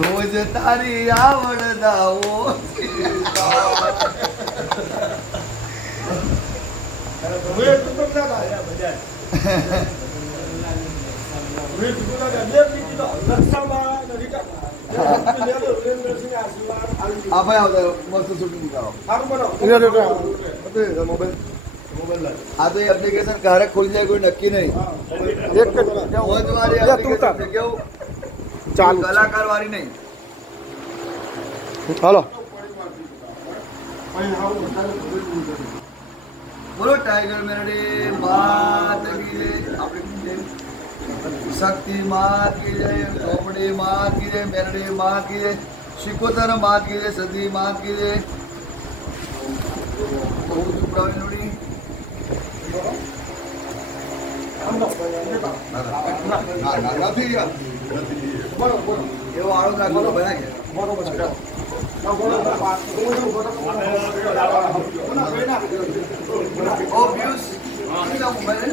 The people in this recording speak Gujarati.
રોજ તારી આવડદાઓ આ ભાઈ આવતા મસ્ત શૂટિંગ કરો આ તો એપ્લિકેશન ક્યારે ખુલી જાય કોઈ નક્કી નહીં. એક કેવું ચાલુ કલાકાર વાળી નહીં. હાલો બોલો ટાઈગર મેલડી માત કી જય. આપણે શક્તિ માત કી જય, ચોપડી માત કી જય, મેલડી માત કી જય, શિકોતર માત કી જય, સદી માત કી જય. બહુ ચુપડાવી નોડી એવો આળો નાખવાનો બનાવી ઓ પિયુષ મોબાઈલ